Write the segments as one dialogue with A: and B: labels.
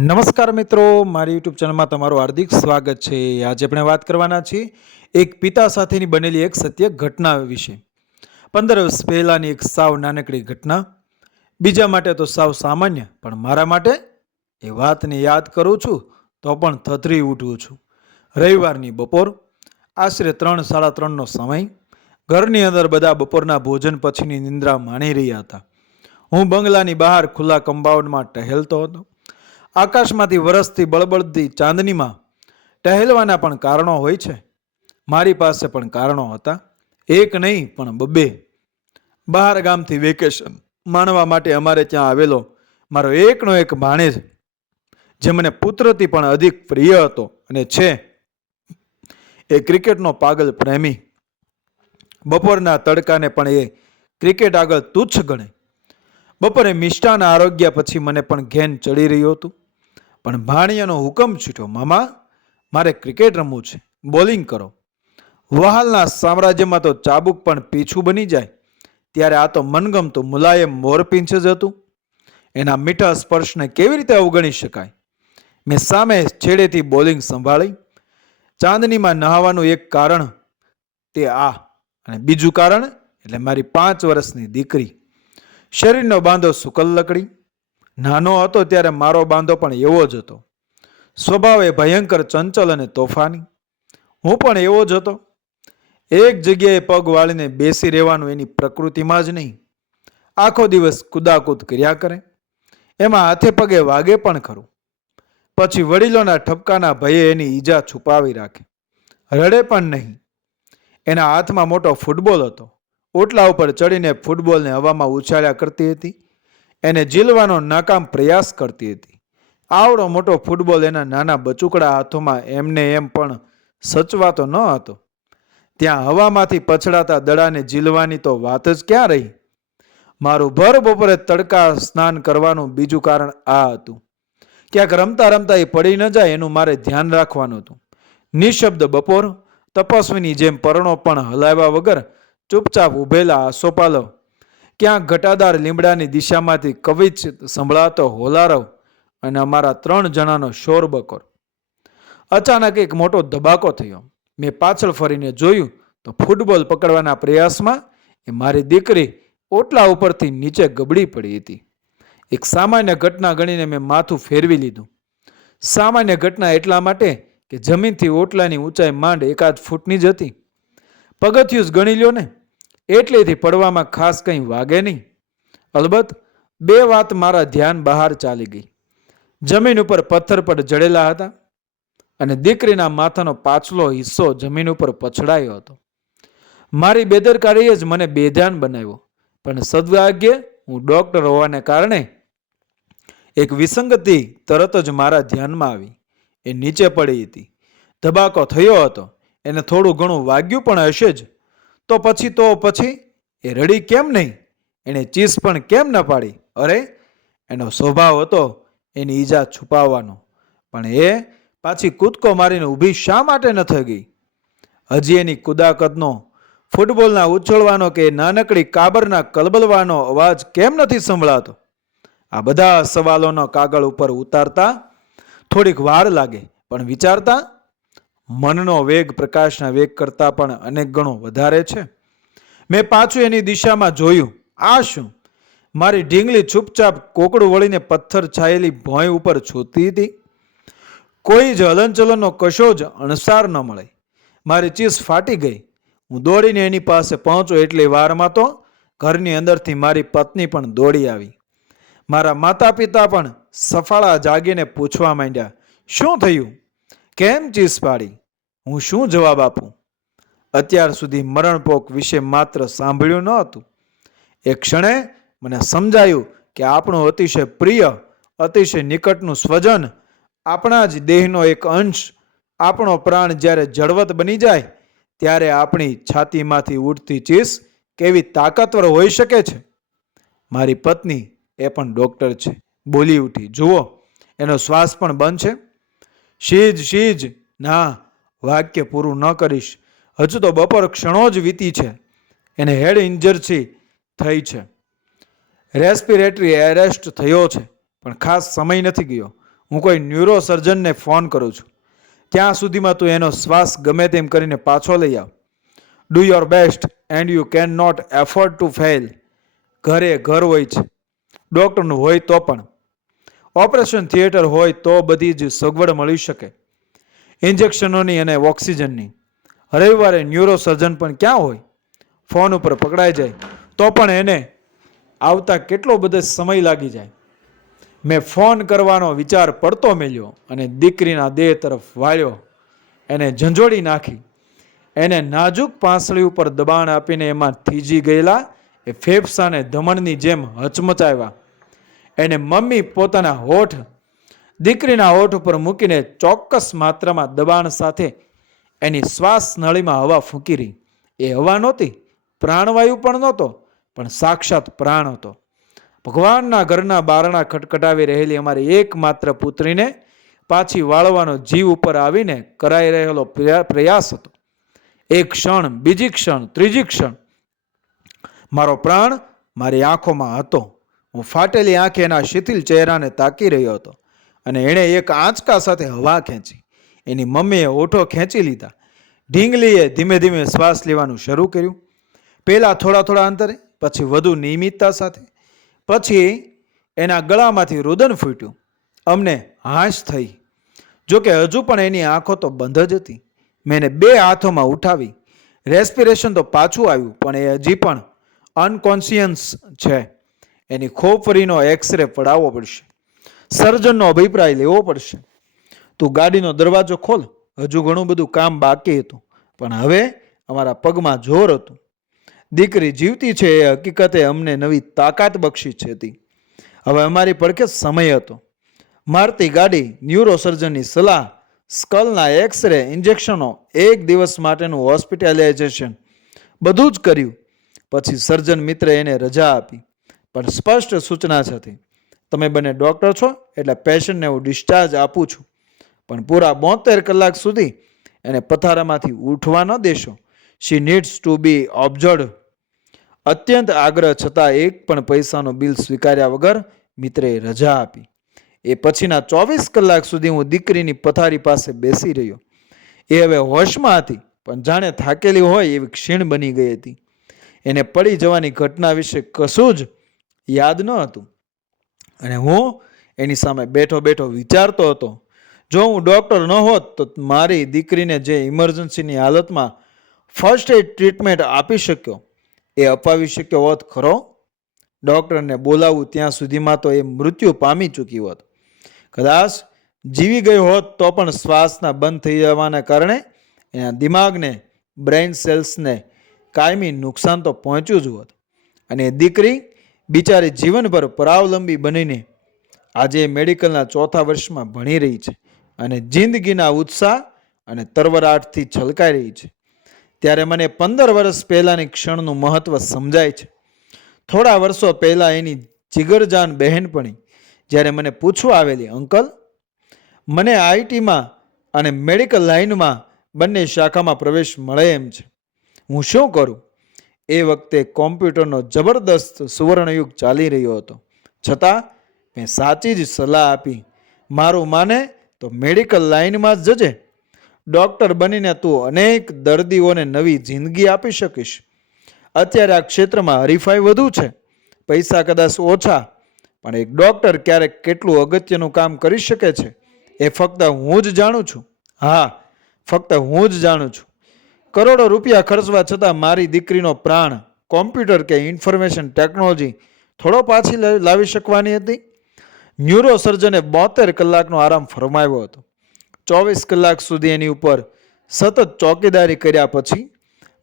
A: નમસ્કાર મિત્રો, મારી યુટ્યુબ ચેનલમાં તમારું હાર્દિક સ્વાગત છે. આજે આપણે વાત કરવાના છીએ એક પિતા સાથેની બનેલી એક સત્ય ઘટના વિશે. પંદર વર્ષ પહેલાંની એક સાવ નાનકડી ઘટના. બીજા માટે તો સાવ સામાન્ય, પણ મારા માટે એ વાતને યાદ કરું છું તો પણ થથરી ઉઠું છું. રવિવારની બપોર, આશરે ત્રણ, સાડા ત્રણનો સમય. ઘરની અંદર બધા બપોરના ભોજન પછીની નિંદ્રા માણી રહ્યા હતા. હું બંગલાની બહાર ખુલ્લા કમ્પાઉન્ડમાં ટહેલતો હતો. આકાશમાંથી વરસતી બળબળતી ચાંદનીમાં ટહેલવાના પણ કારણો હોય છે. મારી પાસે પણ કારણો હતા. એક નહીં, પણ બબ્બે. બહાર ગામથી વેકેશન માણવા માટે અમારે ત્યાં આવેલો મારો એકનો એક ભાણેજ, જે મને પુત્રથી પણ અધિક પ્રિય હતો અને છે. એ ક્રિકેટનો પાગલ પ્રેમી. બપોરના તડકાને પણ એ ક્રિકેટ આગળ તુચ્છ ગણે. બપોરે મિષ્ટાન આરોગ્ય પછી મને પણ ઘેન ચડી રહ્યું હતું. પણ ભાણિયાનો હુકમ છૂટ્યો. મામા, મારે ક્રિકેટ રમવું છે. બોલિંગ કરો. વહાલના સામ્રાજ્યમાં તો ચાબુક પણ પીછું બની જાય. ત્યારે આ તો મનગમતું મુલાયમ મોરપીંછ જ હતું. એના મીઠા સ્પર્શને કેવી રીતે અવગણી શકાય? મેં સામે છેડેથી બોલિંગ સંભાળી. ચાંદનીમાં નહાવાનું એક કારણ તે આ અને બીજું કારણ એટલે મારી પાંચ વર્ષની દીકરી. શરીરનો બાંધો સુકલ લકડી. નાનો હતો ત્યારે મારો બાંધો પણ એવો જ હતો. સ્વભાવે ભયંકર ચંચલ અને તોફાની. હું પણ એવો જ હતો. એક જગ્યાએ પગ વાળીને બેસી રહેવાનું એની પ્રકૃતિમાં જ નહીં. આખો દિવસ કુદાકૂદ કર્યા કરે. એમાં હાથે પગે વાગે પણ ખરું. પછી વડીલોના ઠપકાના ભયે એની ઈજા છુપાવી રાખે. રડે પણ નહીં. એના હાથમાં મોટો ફૂટબોલ હતો. ઓટલા ઉપર ચડીને ફૂટબોલને હવામાં ઉછાળ્યા કરતી હતી. એને ઝીલવાનો નાકામ પ્રયાસ કરતી હતી. આવડો મોટો ફૂટબોલ એના નાના બચુકડા હાથોમાં એમને એમ પણ સચવાતો ન હતો. ત્યાં હવામાંથી પછડાતા દડાને ઝીલવાની તો વાત જ ક્યાં રહી? મારું ભર બપોરે તડકા સ્નાન કરવાનું બીજું કારણ આ હતું. ક્યાંક રમતા રમતા એ પડી ન જાય એનું મારે ધ્યાન રાખવાનું હતું. નિશબ્દ બપોર, તપસ્વીની જેમ પરણો પણ હલાવ્યા વગર ચૂપચાપ ઊભેલા આસોપાલો ક્યાંક ઘટાદાર લીમડાની દિશામાંથી કવિચ સંભળાતો હોલારવ અને અમારા ત્રણ જણાનો શોર બકોર અચાનક એક મોટો ધબાકો થયો. મેં પાછળ ફરીને જોયું તો ફૂટબોલ પકડવાના પ્રયાસમાં એ મારી દીકરી ઓટલા ઉપરથી નીચે ગબડી પડી હતી. એક સામાન્ય ઘટના ગણીને મેં માથું ફેરવી લીધું. સામાન્ય ઘટના એટલા માટે કે જમીનથી ઓટલાની ઊંચાઈ માંડ એકાદ ફૂટની જ હતી. પગથિયું જ ગણી લ્યો ને. એટલેથી પડવામાં ખાસ કંઈ વાગે નહીં. અલબત્ત, બે વાત મારા ધ્યાન બહાર ચાલી ગઈ. જમીન ઉપર પથ્થર પર જડેલા હતા અને દીકરીના માથાનો પાછલો હિસ્સો જમીન ઉપર પછડાયો હતો. મારી બેદરકારીએ જ મને બેધ્યાન બનાવ્યો, પણ સદભાગ્યે હું ડોક્ટર હોવાને કારણે એક વિસંગતિ તરત જ મારા ધ્યાનમાં આવી. એ નીચે પડી હતી. ધબાકો થયો હતો. એને થોડું ઘણું વાગ્યું પણ હશે જ. તો પછી તો પછી એ રડી કેમ નહીં? એણે ચીસ પણ કેમ ન પાડી? અરે, એનો સ્વભાવ હતો એની ઈજા છુપાવવાનો. પણ એ પાછી કૂદકો મારીને ઊભી શા માટે ન થઈ ગઈ? હજી એની કુદાકતનો ફૂટબોલના ઉછળવાનો કે નાનકડી કાબરના કલબલવાનો અવાજ કેમ નથી સંભળાતો? આ બધા સવાલોનો કાગળ ઉપર ઉતારતા થોડીક વાર લાગે, પણ વિચારતા મનનો વેગ, પ્રકાશના વેગ કરતાં પણ અનેક ગણો વધારે છે. મેં પાછું એની દિશામાં જોયું. આ શું? મારી ઢીંગલી ચૂપચાપ કોકડું વળીને પથ્થર છાયેલી ભોંય ઉપર છૂતી હતી. કોઈ જ હલનચલનનો કશો જ અણસાર ન મળે. મારી ચીસ ફાટી ગઈ. હું દોડીને એની પાસે પહોંચો એટલી વારમાં તો ઘરની અંદરથી મારી પત્ની પણ દોડી આવી. મારા માતા પિતા પણ સફાળા જાગીને પૂછવા માંડ્યા, શું થયું? કેમ ચીસ પાડી? હું શું જવાબ આપું? અત્યાર સુધી મરણપોક વિશે માત્ર સાંભળ્યું ન હતું. એ ક્ષણે મને સમજાયું કે આપણું અતિશય પ્રિય, અતિશય નિકટનું સ્વજન, આપણા જ દેહનો એક અંશ, આપણો પ્રાણ જ્યારે જળવત બની જાય, ત્યારે આપણી છાતીમાંથી ઉઠતી ચીસ કેવી તાકાતવર હોઈ શકે છે? મારી પત્ની એ પણ ડૉક્ટર છે. બોલી ઉઠી, જુઓ, એનો શ્વાસ પણ બંધ છે. શીજ શીજ. ના, વાક્ય પૂરું ન કરીશ. હજુ તો બપોર ક્ષણો જ વીતી છે. એને હેડ ઇન્જરસી થઈ છે. રેસ્પિરેટરી એરેસ્ટ થયો છે, પણ ખાસ સમય નથી ગયો. હું કોઈ ન્યુરો સર્જનને ફોન કરું છું. ત્યાં સુધીમાં તું એનો શ્વાસ ગમે તેમ કરીને પાછો લઈ આવ. Do your best and you can not afford to fail ઘરે ઘર હોય છે. ડૉક્ટરનું હોય તો પણ. ઓપરેશન થિયેટર હોય તો બધી જ સગવડ મળી શકે. ઇન્જેક્શનોની અને ઓક્સિજનની. રવિવારે ન્યુરો સર્જન પણ ક્યાં હોય? ફોન ઉપર પકડાઈ જાય. તો પણ એને આવતા કેટલો બધો સમય લાગી જાય. મેં ફોન કરવાનો વિચાર પડતો મેલ્યો અને દીકરીના દેહ તરફ વાળ્યો. એને ઝંઝોડી નાખી. એને નાજુક પાંસળી ઉપર દબાણ આપીને એમાં થીજી ગયેલા એ ફેફસાને ધમણની જેમ હચમચાવ્યા. એને મમ્મી પોતાના હોઠ, દીકરીના હોઠ ઉપર મૂકીને ચોક્કસ માત્રામાં દબાણ સાથે એની શ્વાસ નળીમાં હવા ફૂંકી રહી. એ હવા નહોતી, પ્રાણવાયુ પણ નહોતો, પણ સાક્ષાત પ્રાણ હતો. ભગવાનના ઘરના બારણા ખટખટાવી રહેલી અમારી એકમાત્ર પુત્રીને પાછી વાળવાનો જીવ ઉપર આવીને કરાઈ રહેલો પ્રયા- પ્રયાસ હતો. એક ક્ષણ, બીજી ક્ષણ, ત્રીજી ક્ષણ મારો પ્રાણ મારી આંખોમાં હતો. હું ફાટેલી આંખે એના શિથિલ ચહેરાને તાકી રહ્યો હતો અને એણે એક આંચકા સાથે હવા ખેંચી. એની મમ્મીએ ઓઠો ખેંચી લીધા. ઢીંગલીએ ધીમે ધીમે શ્વાસ લેવાનું શરૂ કર્યું. પહેલાં થોડા થોડા અંતરે, પછી વધુ નિયમિતતા સાથે, પછી એના ગળામાંથી રુદન ફૂટ્યું. અમને હાશ થઈ. જોકે હજુ પણ એની આંખો તો બંધ જ હતી. મેં એને બે હાથોમાં ઉઠાવી. રેસ્પિરેશન તો પાછું આવ્યું, પણ એ હજી પણ અનકોન્શિયન્સ છે. એની ખોપરીનો એક્સરે પડાવવો પડશે. સર્જનનો અભિપ્રાય લેવો પડશે. તું ગાડીનો દરવાજો ખોલ. હજુ ઘણું બધું કામ બાકી હતું. પણ હવે અમારા પગમાં જોર હતું. દીકરી જીવતી છે એ હકીકતે અમને નવી તાકાત બક્ષી છે હતી હવે અમારી પડખે સમય હતો. મારતી ગાડી ન્યુરોસર્જનની સલાહ, સ્કલના એક્સરે ઇન્જેક્શનો, એક દિવસ માટેનું હોસ્પિટલાઇઝેશન, બધું જ કર્યું. પછી સર્જન મિત્રે એને રજા આપી. પણ સ્પષ્ટ સૂચના હતી. તમે બંને ડૉક્ટર છો, એટલે પેશન્ટને હું ડિસ્ચાર્જ આપું છું. પણ પૂરા બોતેર કલાક સુધી એને પથારામાંથી ઉઠવા ન દેશો. She needs to be observe અત્યંત આગ્રહ છતાં એક પણ પૈસાનું બિલ સ્વીકાર્યા વગર મિત્રે રજા આપી. એ પછીના ચોવીસ કલાક સુધી હું દીકરીની પથારી પાસે બેસી રહ્યો. એ હવે હોશમાં હતી, પણ જાણે થાકેલી હોય એવી ક્ષીણ બની ગઈ હતી. એને પડી જવાની ઘટના વિશે કશું જ યાદ ન હતું. અને હું એની સામે બેઠો બેઠો વિચારતો હતો, જો હું ડૉક્ટર ન હોત તો મારી દીકરીને જે ઇમરજન્સીની હાલતમાં ફર્સ્ટ એડ ટ્રીટમેન્ટ આપી શક્યો, એ અપાવી શક્યો હોત ખરો? ડૉક્ટરને બોલાવવું ત્યાં સુધીમાં તો એ મૃત્યુ પામી ચૂકી હોત. કદાચ જીવી ગઈ હોત તો પણ શ્વાસના બંધ થઈ જવાના કારણે એના દિમાગને, બ્રેઇન સેલ્સને કાયમી નુકસાન તો પહોંચ્યું જ હોત. અને દીકરી બિચારી જીવનભર પરાવલંબી બનીને આજે મેડિકલના ચોથા વર્ષમાં ભણી રહી છે અને જિંદગીના ઉત્સાહ અને તરવરાટથી છલકાઈ રહી છે. ત્યારે મને પંદર વર્ષ પહેલાંની ક્ષણનું મહત્ત્વ સમજાય છે. થોડા વર્ષો પહેલાં એની જીગરજાન બહેનપણી જ્યારે મને પૂછવા આવેલી, અંકલ, મને આઈટીમાં અને મેડિકલ લાઇનમાં બંને શાખામાં પ્રવેશ મળે એમ છે. હું શું કરું? એ વખતે કોમ્પ્યુટરનો જબરદસ્ત સુવર્ણયુગ ચાલી રહ્યો હતો. છતાં મેં સાચી જ સલાહ આપી. મારું માને તો મેડિકલ લાઇનમાં જ જજે. ડૉક્ટર બનીને તું અનેક દર્દીઓને નવી જિંદગી આપી શકીશ. અત્યારે આ ક્ષેત્રમાં હરીફાઈ વધુ છે. પૈસા કદાચ ઓછા, પણ એક ડૉક્ટર ક્યારેક કેટલું અગત્યનું કામ કરી શકે છે? એ ફક્ત હું જ જાણું છું. હા, ફક્ત હું જ જાણું છું. કરોડો રૂપિયા ખર્ચવા છતાં મારી દીકરીનો પ્રાણ, કોમ્પ્યુટર કે ઇન્ફોર્મેશન ટેકનોલોજી થોડો પાછી લાવી શકવાની હતી? ન્યુરો સર્જને બોતેર કલાકનો આરામ ફરમાવ્યો હતો. ચોવીસ કલાક સુધી એની ઉપર સતત ચોકીદારી કર્યા પછી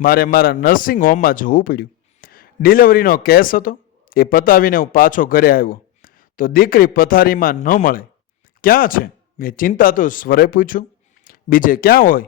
A: મારે મારા નર્સિંગ હોમમાં જવું પડ્યું. ડિલિવરીનો કેસ હતો. એ પતાવીને હું પાછો ઘરે આવ્યો. તો દીકરી પથારીમાં ન મળે. ક્યાં છે? મેં ચિંતાતુર સ્વરે પૂછ્યું. બીજે ક્યાં હોય?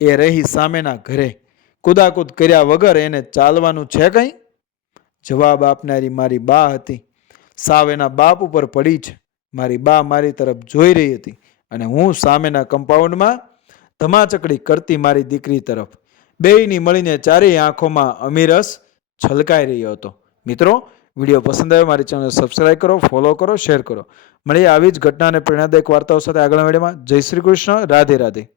A: એ રહી સામેના ઘરે. કુદાકૂદ કર્યા વગર એને ચાલવાનું છે કંઈ? જવાબ આપનારી મારી બા હતી. સાવ એના બાપ ઉપર પડી છે મારી બા મારી તરફ જોઈ રહી હતી અને હું સામેના કમ્પાઉન્ડમાં ધમાચકડી કરતી મારી દીકરી તરફ. બેયની મળીને ચારેય આંખોમાં અમીરસ છલકાઈ રહ્યો હતો. મિત્રો, વીડિયો પસંદ આવ્યો મારી ચેનલ સબસ્ક્રાઈબ કરો ફોલો કરો શેર કરો. મળીએ આવી જ ઘટના અને પ્રેરણાદાયક વાર્તાઓ સાથે આગળના વિડીયોમાં. જય શ્રી કૃષ્ણ. રાધે રાધે.